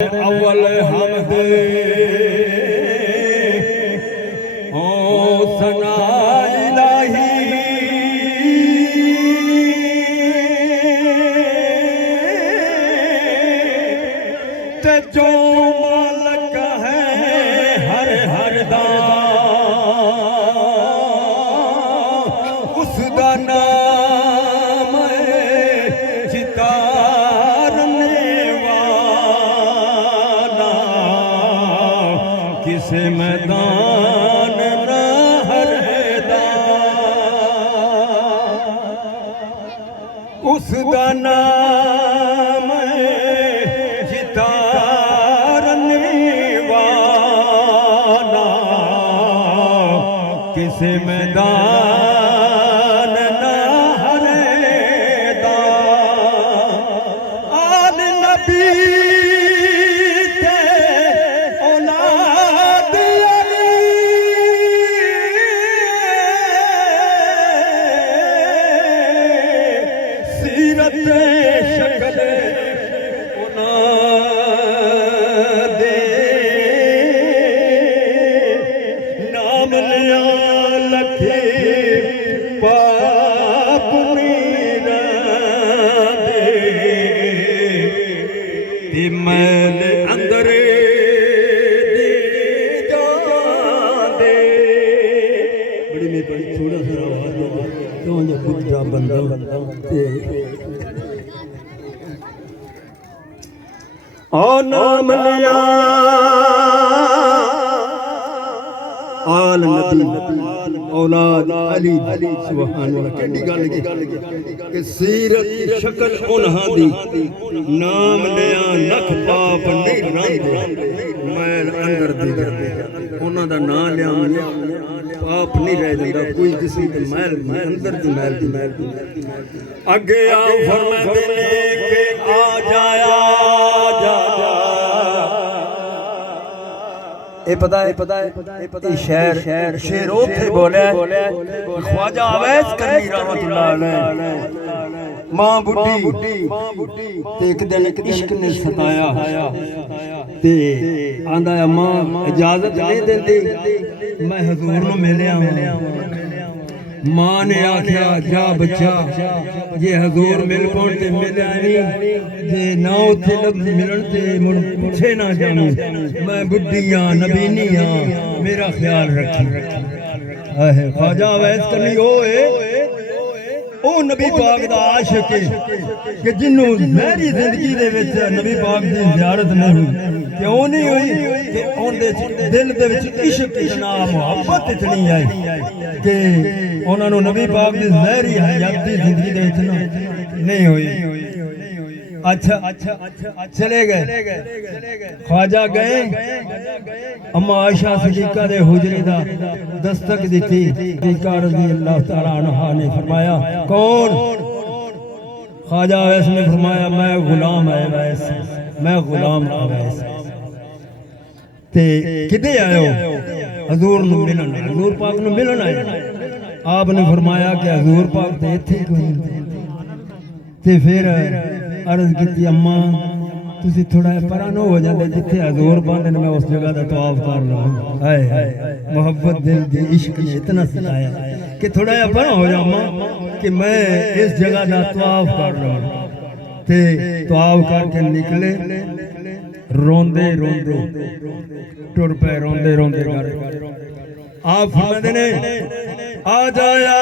अव्वल हमद ओ सना इलाही ते जो मालक है हर हर दा उसदा नाम किसे मैदान ना हर उसका नाम जितारने वाला किसे मैदान ना हरेदा आल नबी शकल दे नाम लिया लखे पाप मेरा दे मैल अंदर दे जादे बड़ी में बड़ी थोड़ा सा क्यों जो पुत्रा बंदा ओ नाम लिया आल नबी औलाद अली सुभान अल्लाह केडी गल कि सीरत शक्ल उन्हां दी नाम लिया लख पाप नहीं रंदे मैल अंदर दी उन्हां दा नाम लिया पाप नहीं रह जांदा कोई जिस्म ते मैल अंदर दी मैल अगे आओ फरमाते के आ जाया पता है शहर शेर उथे बोले ख्वाजा अवैस करनी रहमतुल्लाह अलैह मां बुढ़ी ते एक दिन इश्क ने सताया ते आंदा मां इजाजत नहीं देंदी मैं हुजूर नु मिलिया मां ने आख्या जा बच्चा जे हजूर मिल पौन ते मिले नहीं जे ना उथे लफ्ज मिलन ते मुड़ पूछे ना जाऊं मैं बुढ़ी हां नबीनी हां मेरा ख्याल रखी ख्वाजा अवैस करनी ओ नबी पाक दा आशिक है कि जिन्नू मेरी जिंदगी दे विच नबी पाक दी ज़ियारत नहीं हुई क्यों नहीं हुई कि उनदे दिल दे विच इश्क इतना मोहब्बत इतनी आई कि उन्हां नू नबी पाक दी ज़हरी हयाती जिंदगी दे विच नहीं हुई अच्छा चले गए ख्वाजा गए अम्मा आयशा सिद्दीका दे हुजरे दा दस्तक दी थी सिद्दीका रज़ी अल्लाह तआला अन्हा ने फरमाया कौन ख्वाजा अवैस ने फरमाया मैं गुलाम अवैस मैं गुलाम अवैस ते किदे आयो हजूर नु मिलन हजूर पाक नु मिलन आए आपने फरमाया कि हजूर पाक ते इत्थे कोई ते फिर अर्ज की अम्मा तुसी थोड़ा परान हो जाते जिथे हजूर बांधे मैं उस जगह का तवाफ कर लो हाय मोहब्बत दिल दी इश्क ने इतना सताया कि थोड़ा परा हो जा अम्मा कि मैं इस जगह का तवाफ कर लो ते तवाफ करके निकले रोंदे रोंदे टुर पे रोंदे रोंदे घर आप फरमाते ने आ जाया